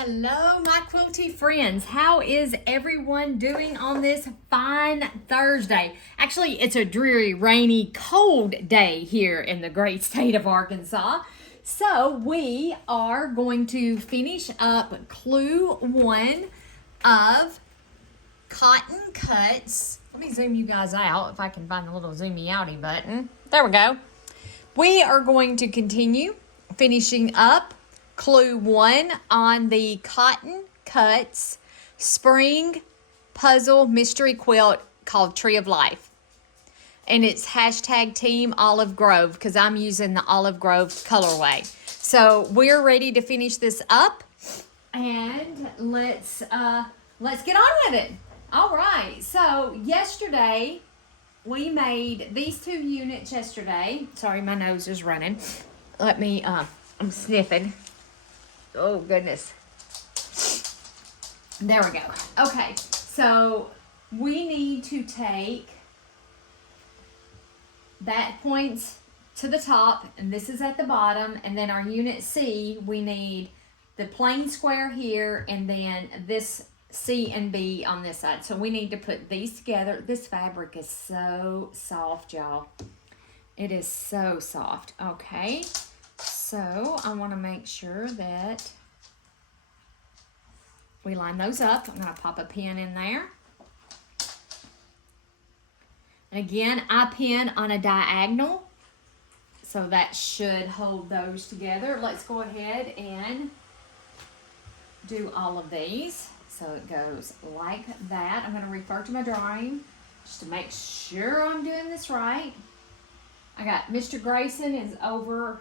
Hello, my Quilty friends. How is everyone doing on this fine Thursday? Actually, it's a dreary, rainy, cold day here in the great state of Arkansas. So we are going to finish up clue 1 of cotton cuts. Let me zoom you guys out if I can find the little zoomy outy button. There we go. We are going to continue finishing up clue 1 on the Cotton Cuts Spring Puzzle Mystery Quilt called Tree of Life. And it's hashtag Team Olive Grove because I'm using the Olive Grove colorway. So we're ready to finish this up, and let's get on with it. All right. So yesterday we made these 2 units yesterday. Sorry, my nose is running. Let me, I'm sniffing. Oh, goodness. There we go. Okay, so we need to take that points to the top, and this is at the bottom, and then our unit C, we need the plain square here, and then this C and B on this side. So we need to put these together. This fabric is so soft, y'all. It is so soft. Okay. So I want to make sure that we line those up. I'm going to pop a pin in there. And again, I pin on a diagonal, so that should hold those together. Let's go ahead and do all of these. So it goes like that. I'm going to refer to my drawing just to make sure I'm doing this right. I got Mr. Grayson is over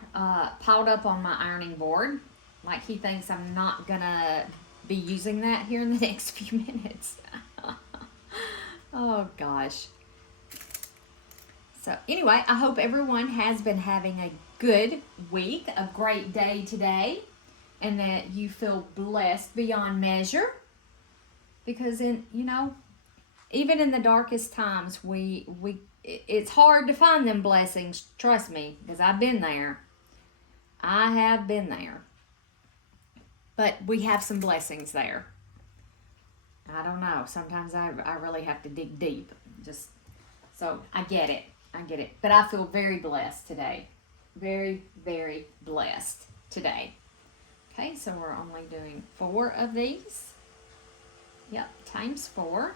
piled up on my ironing board. Like he thinks I'm not gonna be using that here in the next few minutes. Oh gosh. So anyway, I hope everyone has been having a good week, a great day today, and that you feel blessed beyond measure. Because even in the darkest times, it's hard to find them blessings, trust me, because I've been there. I have been there. But we have some blessings there. I don't know. Sometimes I really have to dig deep. So I get it. But I feel very blessed today. Very, very blessed today. Okay, so we're only doing 4 of these. Yep, times 4.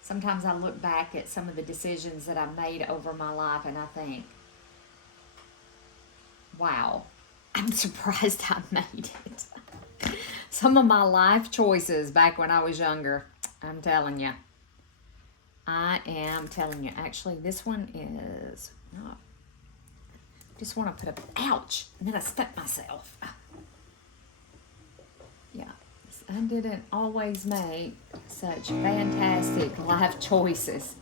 Sometimes I look back at some of the decisions that I've made over my life and I think, wow, I'm surprised I made it. Some of my life choices back when I was younger, I'm telling you. I am telling you. Actually, this one is not. Just want to put a, ouch, and then I stuck myself. Yeah. I didn't always make such fantastic life choices.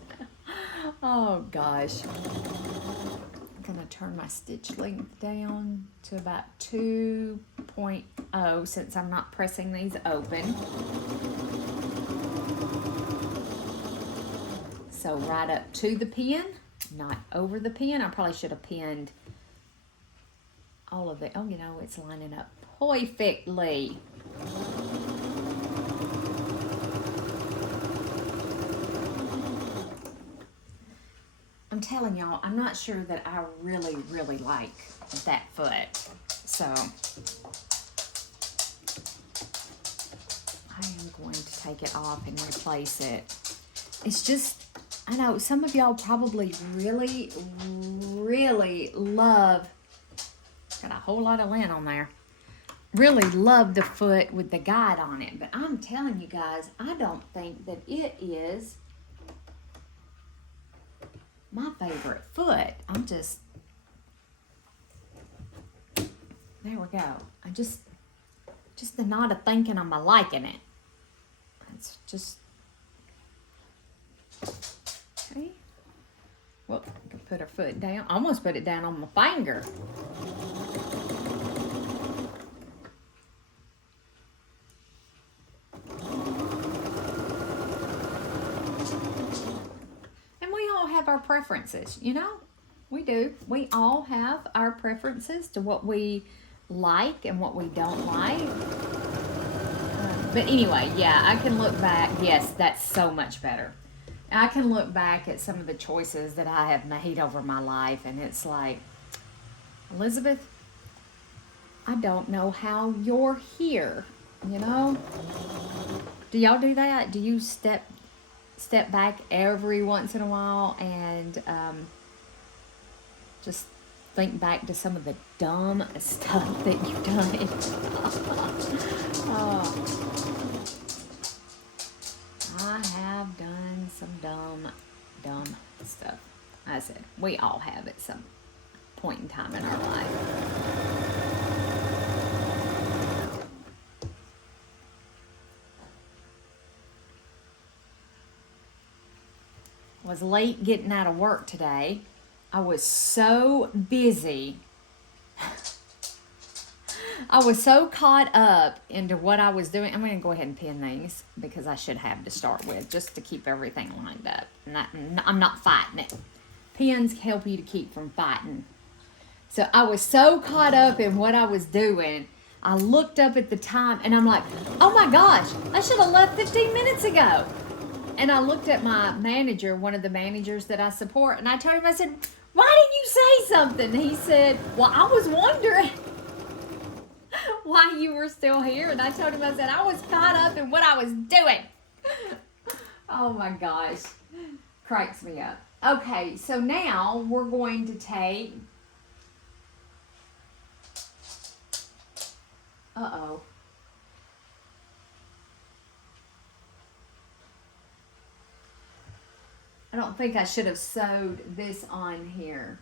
Oh gosh. I'm going to turn my stitch length down to about 2.0 since I'm not pressing these open. So right up to the pin, not over the pin. I probably should have pinned all of it. Oh, it's lining up perfectly. I'm telling y'all, I'm not sure that I really, really like that foot. So I am going to take it off and replace it. It's just, I know some of y'all probably really, really love, got a whole lot of lint on there, really love the foot with the guide on it. But I'm telling you guys, I don't think that it is my favorite foot. I'm just, there we go. I just the not of thinking I'm liking it. It's just, okay. Well, I can put her foot down. I almost put it down on my finger. And we all have our preferences, We do. We all have our preferences to what we like and what we don't like. But anyway, yeah, I can look back. Yes, that's so much better. I can look back at some of the choices that I have made over my life, and it's like, Elizabeth, I don't know how you're here. You know? Do y'all do that? Do you step back every once in a while and just think back to some of the dumb stuff that you've done? Oh, I have done some dumb stuff. I said, we all have at some point in time in our life. Was late getting out of work today. I was so busy. I was so caught up into what I was doing. I'm going to go ahead and pin these because I should have to start with just to keep everything lined up. I'm not fighting it. Pins help you to keep from fighting. So I was so caught up in what I was doing. I looked up at the time and I'm like, oh my gosh, I should have left 15 minutes ago. And I looked at my manager, one of the managers that I support, and I told him, I said, why didn't you say something? And he said, well, I was wondering why you were still here. And I told him, I said, I was caught up in what I was doing. Oh my gosh. Cracks me up. Okay, so now we're going to take, uh-oh. I don't think I should have sewed this on here.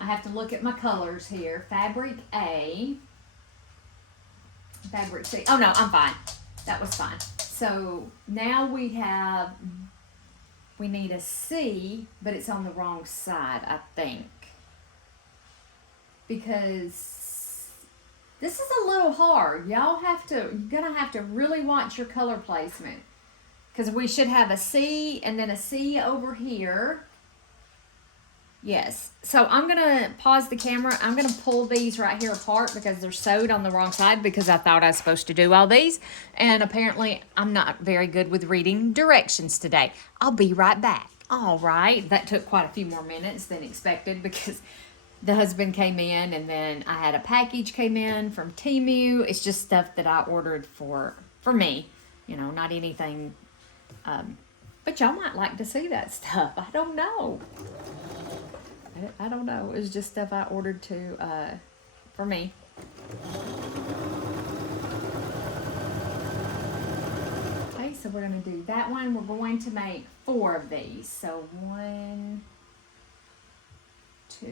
I have to look at my colors here. Fabric A. Fabric C. Oh no, I'm fine. That was fine. So now we need a C, but it's on the wrong side, I think. Because this is a little hard. You're gonna have to really watch your color placement. Because we should have a C and then a C over here. Yes. So I'm going to pause the camera. I'm going to pull these right here apart because they're sewed on the wrong side because I thought I was supposed to do all these. And apparently I'm not very good with reading directions today. I'll be right back. All right. That took quite a few more minutes than expected because the husband came in and then I had a package came in from Temu. It's just stuff that I ordered for me. You know, not anything... but y'all might like to see that stuff. I don't know. I don't know. It was just stuff I ordered for me. Okay, so we're going to do that one. We're going to make 4 of these. So 1, 2,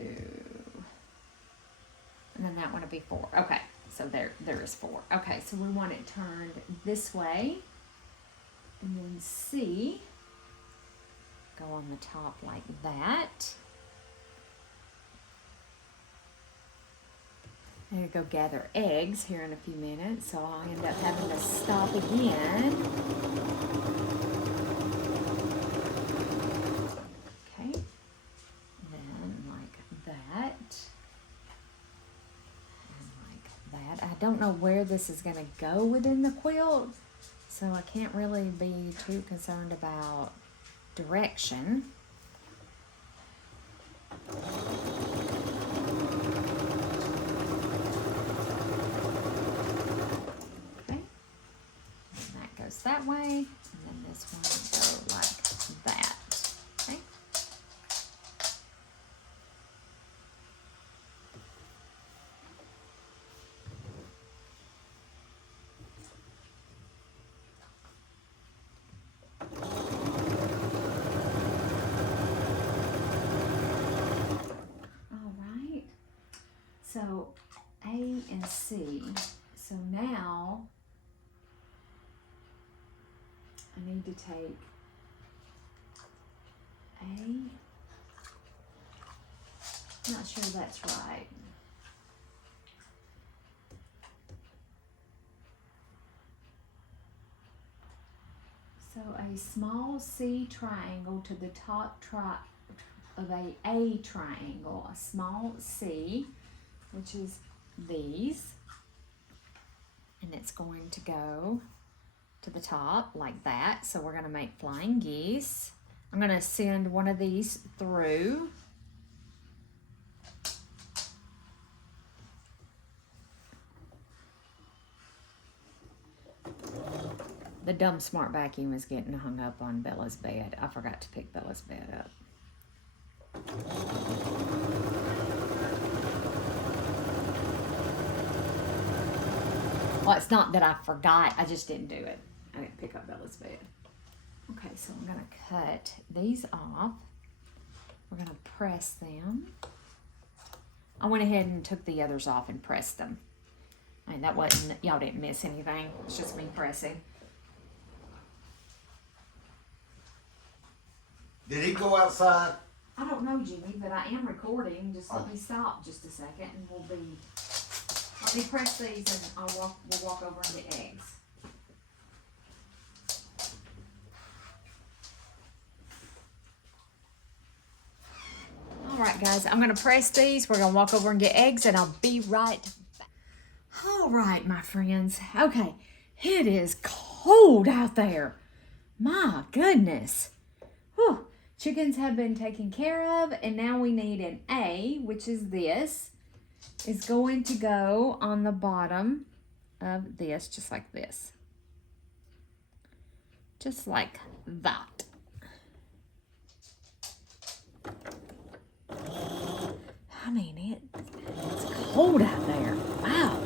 and then that one will be 4. Okay, so there is 4. Okay, so we want it turned this way. And then C, go on the top like that. I'm going to go gather eggs here in a few minutes, so I'll end up having to stop again. Okay, then like that, and like that. I don't know where this is going to go within the quilt. So I can't really be too concerned about direction. Okay. And that goes that way. And then this one will go like that. Okay. So A and C. So now I need to take A. I'm not sure that's right. So a small C triangle to the top of a triangle, a small C, which is these. And it's going to go to the top like that. So we're going to make flying geese. I'm going to send one of these through. The dumb smart vacuum is getting hung up on Bella's bed. I forgot to pick Bella's bed up. Well, it's not that I forgot. I just didn't do it. I didn't pick up Bella's bed. Okay, so I'm going to cut these off. We're going to press them. I went ahead and took the others off and pressed them. I mean, that wasn't, y'all didn't miss anything. It's just me pressing. Did he go outside? I don't know, Jimmy, but I am recording. Just let me stop just a second and let me press these and we'll walk over and get eggs. All right, guys, I'm going to press these. We're going to walk over and get eggs, and I'll be right back. All right, my friends. Okay, it is cold out there. My goodness. Whew. Chickens have been taken care of, and now we need an A, which is this. Is going to go on the bottom of this, just like this. Just like that. I mean, it's cold out there. Wow.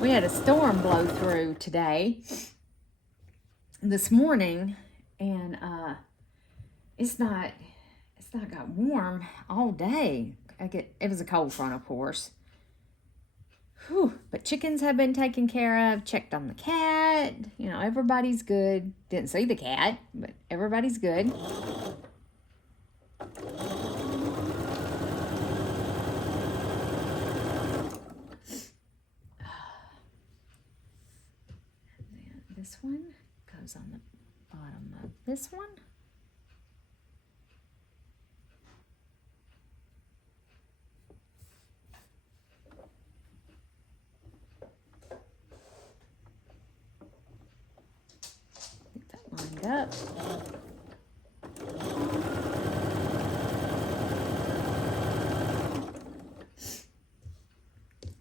We had a storm blow through today, this morning, and it's not got warm all day. It was a cold front, of course. Whew. But chickens have been taken care of. Checked on the cat. You know, everybody's good. Didn't see the cat, but everybody's good. This one goes on the bottom of this one. Get that lined up.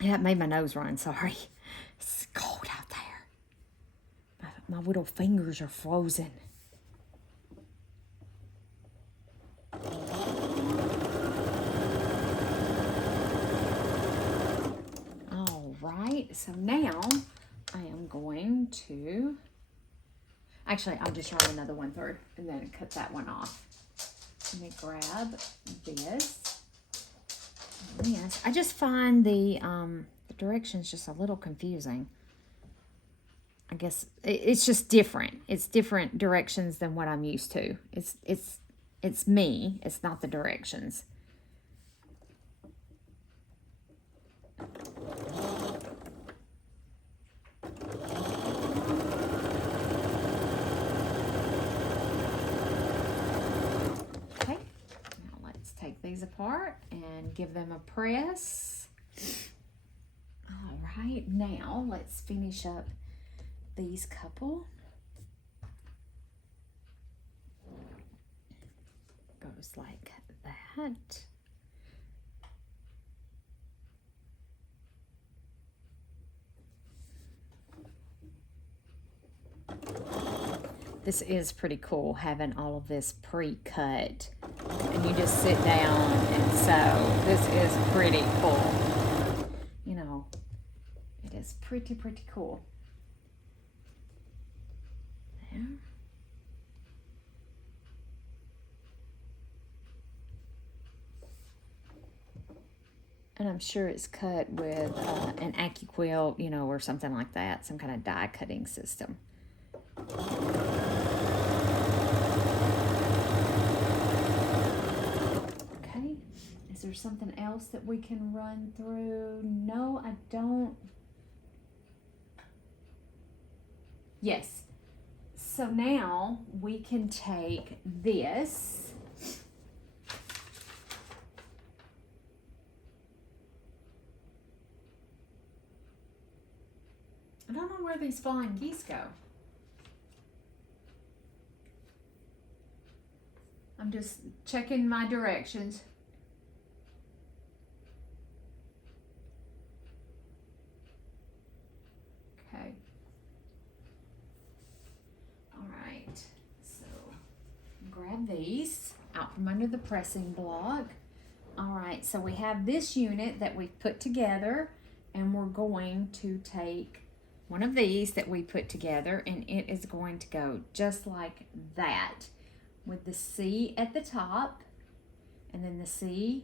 Yeah, it made my nose run, sorry. It's cold out there. My little fingers are frozen. All right, so now I am going to, actually I'll just run another one through and then cut that one off. Let me grab this. Yes, I just find the directions just a little confusing. I guess it's just different. It's different directions than what I'm used to. It's me. It's not the directions. Okay. Now let's take these apart and give them a press. All right. Now let's finish up these couple. Goes like that. This is pretty cool, having all of this pre-cut and you just sit down and sew. This is pretty cool. You know, it is pretty cool. And I'm sure it's cut with an AccuQuilt, you know, or something like that, some kind of die cutting system. Okay, is there something else that we can run through? No, I don't. Yes. So now we can take this I don't know where these flying geese go. I'm just checking my directions. Okay. All right. So grab these out from under the pressing block. All right. So we have this unit that we've put together, and we're going to take one of these that we put together, and it is going to go just like that, with the C at the top, and then the C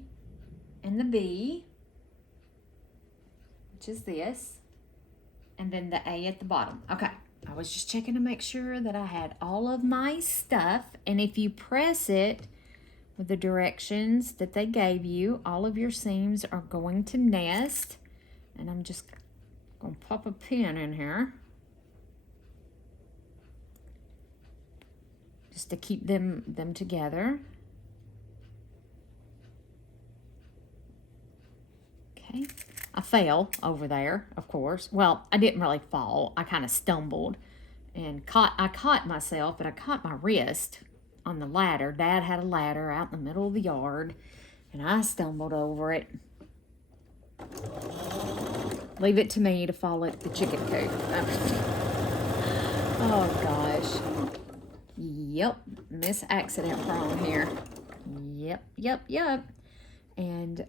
and the B, which is this, and then the A at the bottom. Okay, I was just checking to make sure that I had all of my stuff, and if you press it with the directions that they gave you, all of your seams are going to nest, and I'm just gonna pop a pin in here just to keep them together. Okay, I fell over there, of course. Well, I didn't really fall. I kind of stumbled and I caught myself, but I caught my wrist on the ladder. Dad had a ladder out in the middle of the yard, and I stumbled over it. Leave it to me to fall at the chicken coop. Oh gosh. Yep, Miss Accident prone here. Yep. And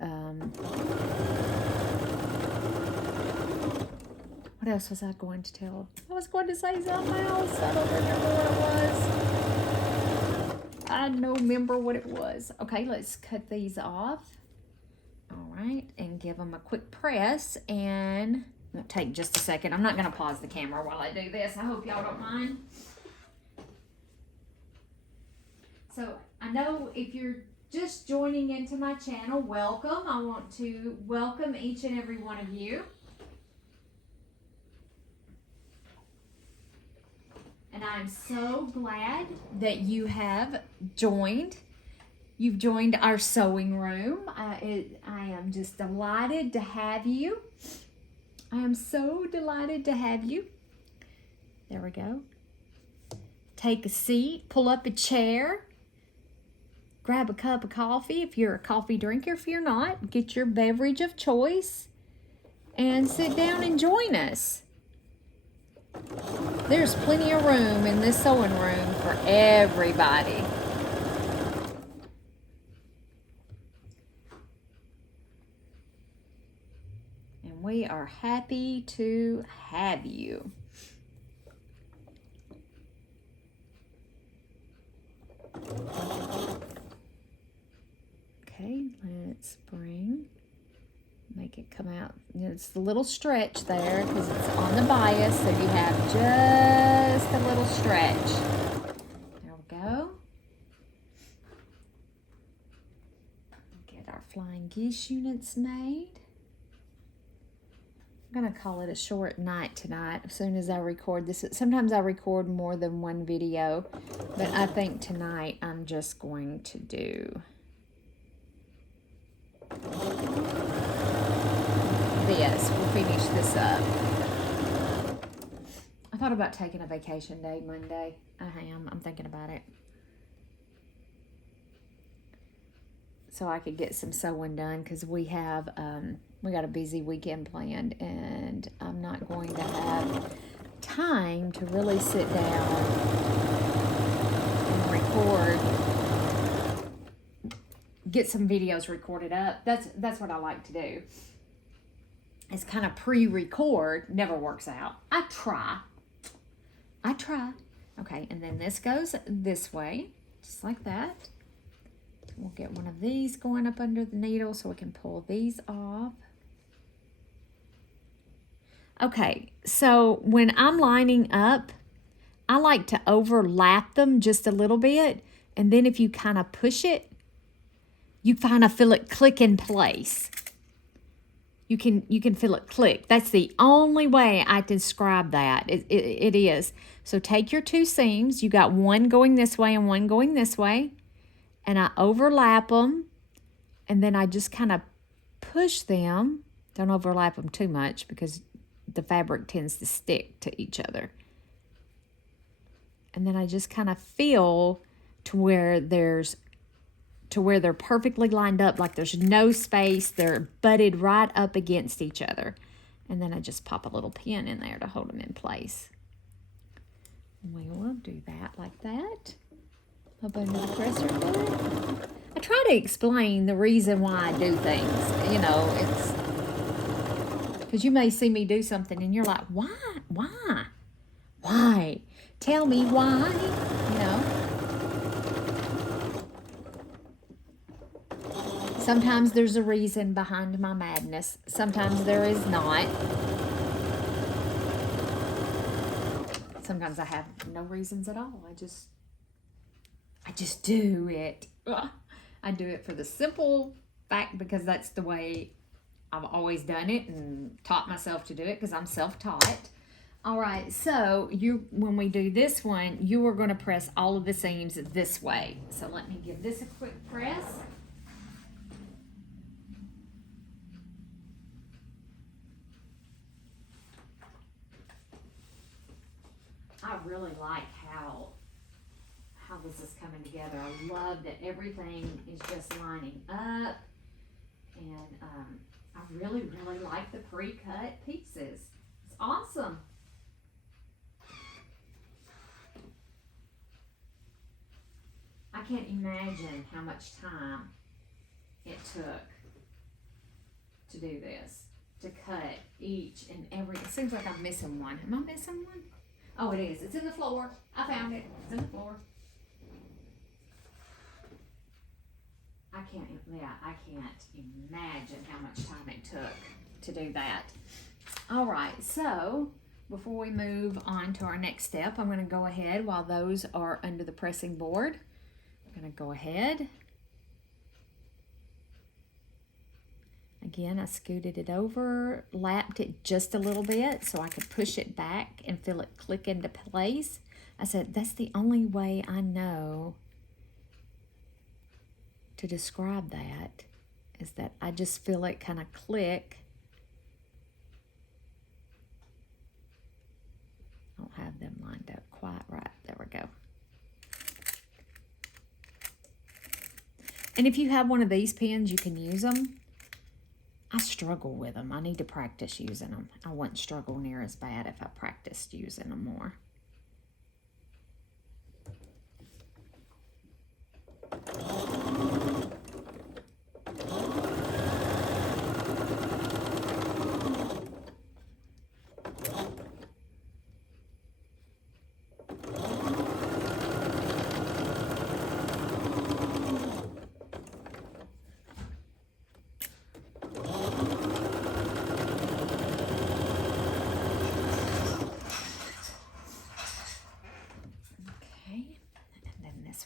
what else was I going to tell? I was going to say something else. I don't remember what it was. I don't remember what it was. Okay, let's cut these off. All right, and give them a quick press, and it'll take just a second. I'm not going to pause the camera while I do this. I hope y'all don't mind. So I know if you're just joining into my channel, welcome. I want to welcome each and every one of you. And I'm so glad that you have joined. You've joined our sewing room. I am just delighted to have you. I am so delighted to have you. There we go. Take a seat, pull up a chair, grab a cup of coffee if you're a coffee drinker. If you're not, get your beverage of choice and sit down and join us. There's plenty of room in this sewing room for everybody. And we are happy to have you. Okay, let's make it come out. It's the little stretch there because it's on the bias, so you have just a little stretch. There we go. Get our flying geese units made. I'm going to call it a short night tonight as soon as I record this. Sometimes I record more than one video, but I think tonight I'm just going to do this. We'll finish this up. I thought about taking a vacation day Monday. I'm thinking about it. So I could get some sewing done because we got a busy weekend planned, and I'm not going to have time to really sit down and record, get some videos recorded up. That's what I like to do. It's kind of pre-record. Never works out. I try. Okay, and then this goes this way, just like that. We'll get one of these going up under the needle so we can pull these off. Okay, so when I'm lining up, I like to overlap them just a little bit, and then if you kind of push it, you kind of feel it click in place. You can feel it click. That's the only way I describe that. It is. So take your two seams. You got one going this way and one going this way, and I overlap them, and then I just kind of push them. Don't overlap them too much because the fabric tends to stick to each other. And then I just kind of feel to where they're perfectly lined up, like there's no space. They're butted right up against each other. And then I just pop a little pin in there to hold them in place. We will do that like that. Up under the presser foot. I try to explain the reason why I do things. You know, it's because you may see me do something and you're like, why? Tell me why, you know. Sometimes there's a reason behind my madness. Sometimes there is not. Sometimes I have no reasons at all. I just do it. I do it for the simple fact because that's the way I've always done it and taught myself to do it because I'm self-taught. All right, so when we do this one, you are going to press all of the seams this way. So let me give this a quick press. I really like how this is coming together. I love that everything is just lining up, and I really like the pre-cut pieces. It's awesome. I can't imagine how much time it took to do this, to cut each and every. It seems like I'm missing one. Am I missing one? Oh, it is. It's in the floor. I found it. It's in the floor. I can't imagine how much time it took to do that. All right, so before we move on to our next step, I'm going to go ahead while those are under the pressing board. I'm going to go ahead. Again, I scooted it over, lapped it just a little bit so I could push it back and feel it click into place. I said, that's the only way I know to describe that, is that I just feel it kind of click. I don't have them lined up quite right. There we go. And if you have one of these pins, you can use them. I struggle with them. I need to practice using them. I wouldn't struggle near as bad if I practiced using them more.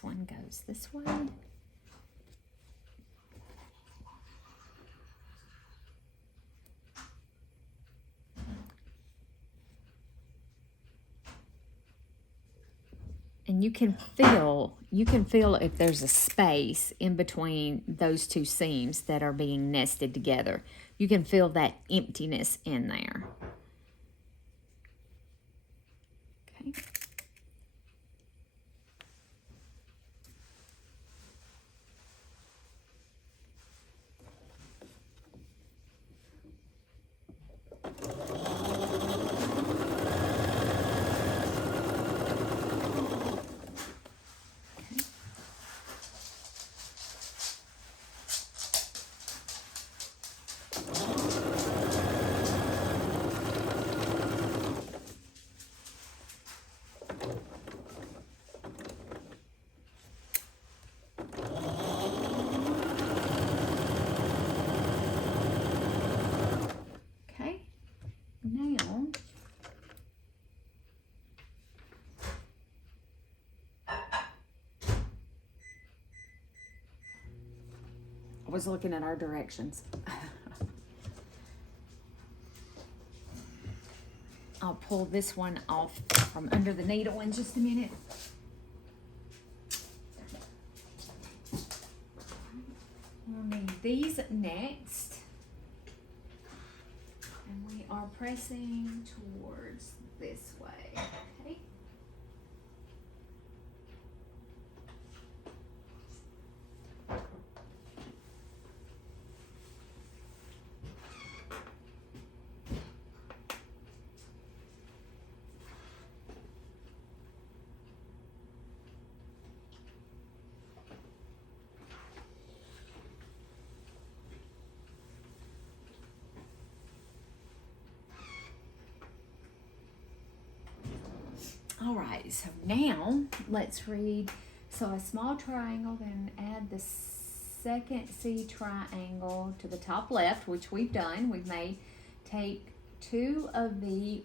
One goes this way. And you can feel if there's a space in between those two seams that are being nested together. You can feel that emptiness in there. Okay. Now, I was looking at our directions. I'll pull this one off from under the needle in just a minute. We'll need these next. And we are pressing towards this way. Okay. All right, so now let's read. So a small triangle, then add the second C triangle to the top left, which we've done. We've made, take two of these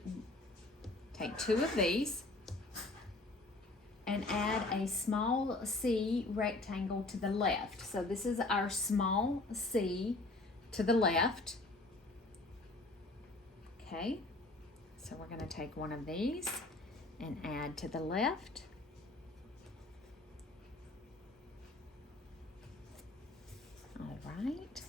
and add a small C rectangle to the left. So this is our small C to the left. Okay, so we're going to take one of these and add to the left. All right.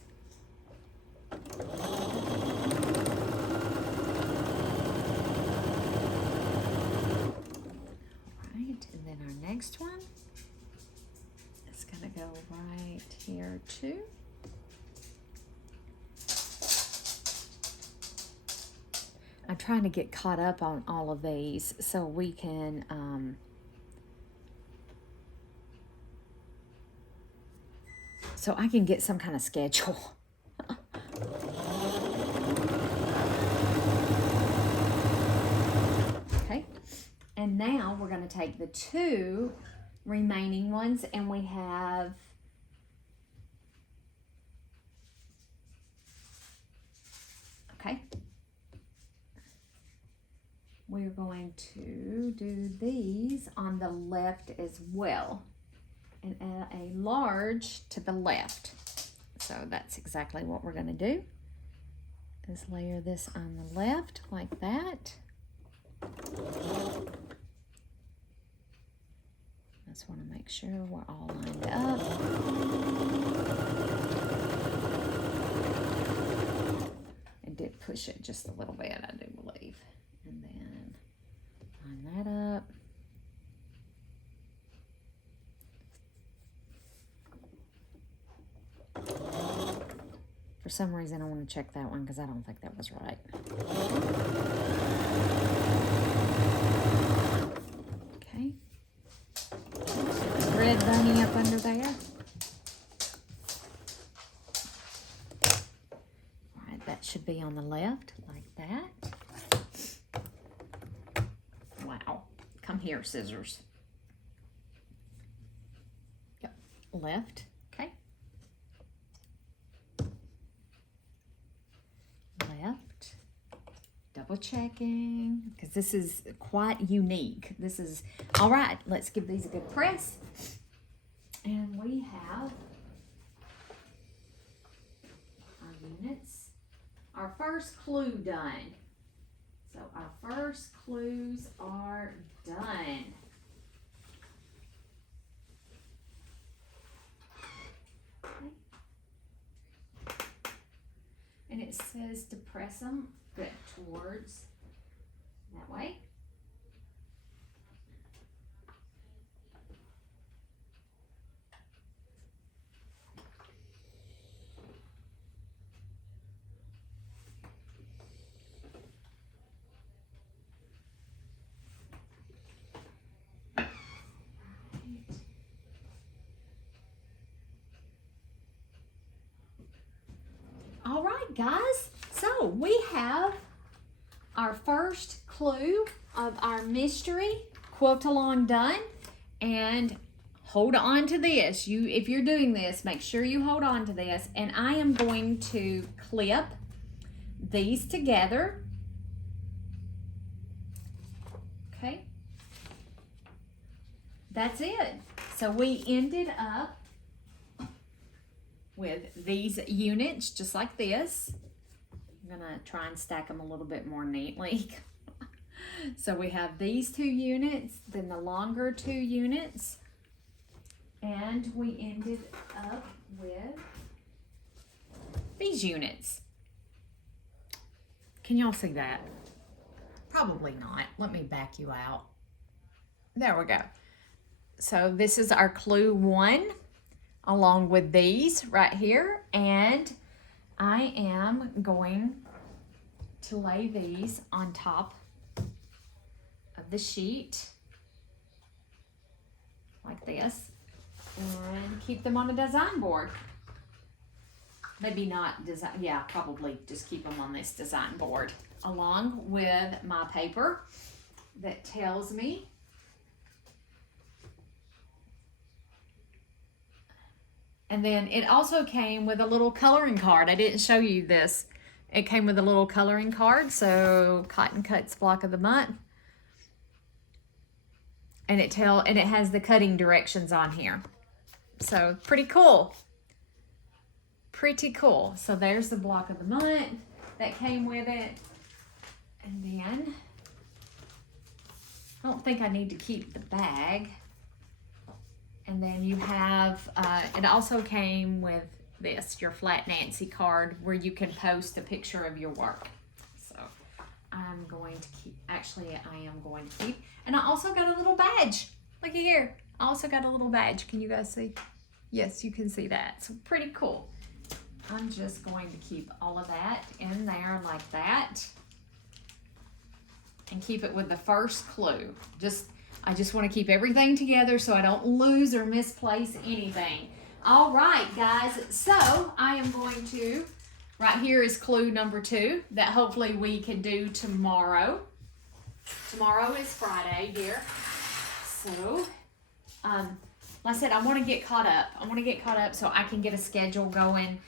And then our next one is going to go right here too. I'm trying to get caught up on all of these so we can so I can get some kind of schedule. Okay, and now we're going to take the two remaining ones, and we have we're going to do these on the left as well and add a large to the left. So that's exactly what we're going to do, is layer this on the left like that. Just want to make sure we're all lined up. It did push it just a little bit, I do believe. And then line that up. For some reason, I want to check that one because I don't think that was right. Okay. Red bunny up under there. All right, that should be on the left like that. Wow. Come here, scissors. Yep. Left. Okay. Left. Double checking, because this is quite unique. This is, all right, let's give these a good press. And we have our units. Our first clue done. So our first clues are done. Okay. And it says to press them towards that way. All right, guys, so we have our first clue of our mystery quilt along done. And hold on to this. If you're doing this, make sure you hold on to this. And I am going to clip these together. Okay. That's it. So we ended up with these units just like this. I'm gonna try and stack them a little bit more neatly. So we have these two units, then the longer two units, and we ended up with these units. Can y'all see that? Probably not. Let me back you out. There we go. So this is our clue 1 along with these right here. And I am going to lay these on top of the sheet like this and keep them on a design board. Maybe not design, yeah, probably just keep them on this design board along with my paper that tells me and then it also came with a little coloring card. I didn't show you this. It came with a little coloring card. So Cotton Cuts block of the month. And it has the cutting directions on here. So pretty cool. Pretty cool. So there's the block of the month that came with it. And then I don't think I need to keep the bag. And then you have, it also came with this, your Flat Nancy card, where you can post a picture of your work. So I'm going to keep, actually I am going to keep, and I also got a little badge. Looky here. I also got a little badge. Can you guys see? Yes, you can see that. So pretty cool. I'm just going to keep all of that in there like that. And keep it with the first clue. I just want to keep everything together so I don't lose or misplace anything. All right, guys. So I am going to, right here is clue number 2 that hopefully we can do tomorrow. Tomorrow is Friday here. So, like I said, I want to get caught up. I want to get caught up so I can get a schedule going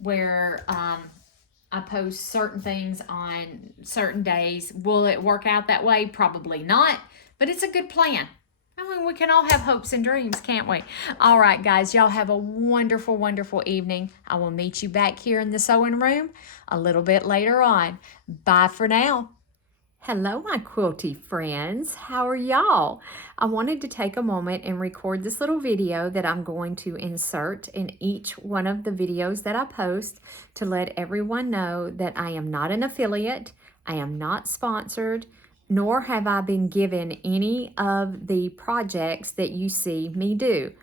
where I post certain things on certain days. Will it work out that way? Probably not, but it's a good plan. I mean, we can all have hopes and dreams, can't we? All right, guys, y'all have a wonderful, wonderful evening. I will meet you back here in the sewing room a little bit later on. Bye for now. Hello, my quilty friends. How are y'all? I wanted to take a moment and record this little video that I'm going to insert in each one of the videos that I post to let everyone know that I am not an affiliate, I am not sponsored, nor have I been given any of the projects that you see me do.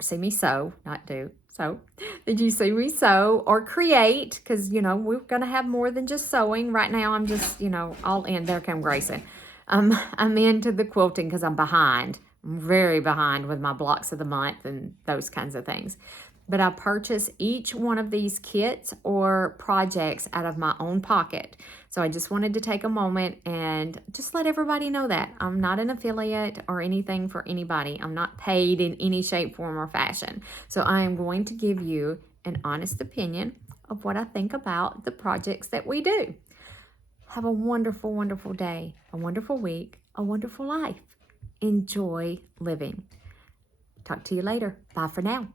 See me sew, not do. So, did you see me sew or create? Because, you know, we're going to have more than just sewing. Right now, I'm just, you know, all in. There come Grayson. I'm into the quilting because I'm behind. I'm very behind with my blocks of the month and those kinds of things. But I purchase each one of these kits or projects out of my own pocket. So I just wanted to take a moment and just let everybody know that I'm not an affiliate or anything for anybody. I'm not paid in any shape, form, or fashion. So I am going to give you an honest opinion of what I think about the projects that we do. Have a wonderful, wonderful day, a wonderful week, a wonderful life. Enjoy living. Talk to you later. Bye for now.